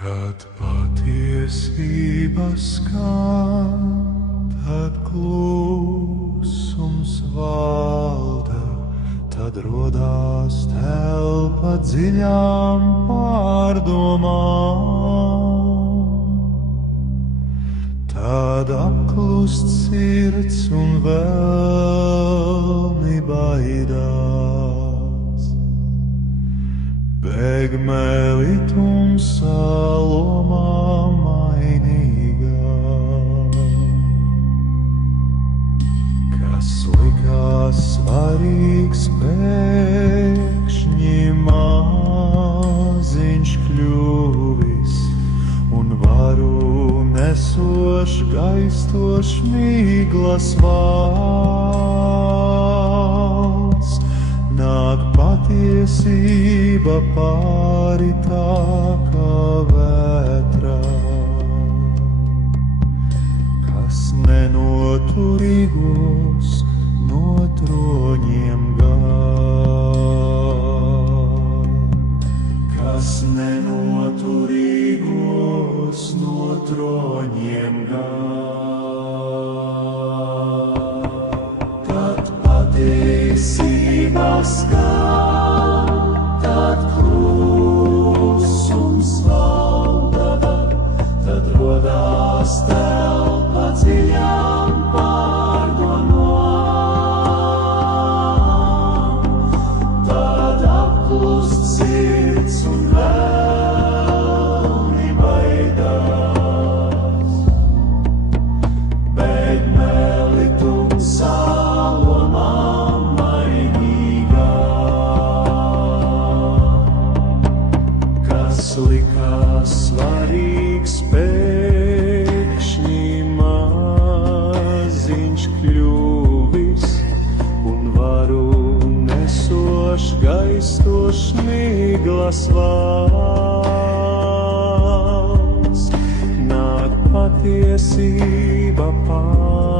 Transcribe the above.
Kad patiesība skan, tad klusums valda, tad rodās telpa dziļām pārdomām. Tad apklust sirds un vēlmi baidās, bēg mēli tumsā lomā mainīgā. Kas likās svarīgs, pēkšņi maziņš kļuvis, un varu nesošs, gaistošs mīglas vārds. Nāk patiesība pāri tā kā vētra, kas nenoturīgos no troņiem gāj. Kas nenoturīgos no troņiem gāj. Kad patiesība skan, tad klusums valda, tad rodās telpa dziļām pārdomām. Tad apklust sirds un vēlmi baidās, bēg mēli tumsā lomā mainīgā. Kas likās svarīgs, pēkšņi maziņš kļuvis, un varu nesošs, gaistošs mīglas vārds. Nāk patiesība pāri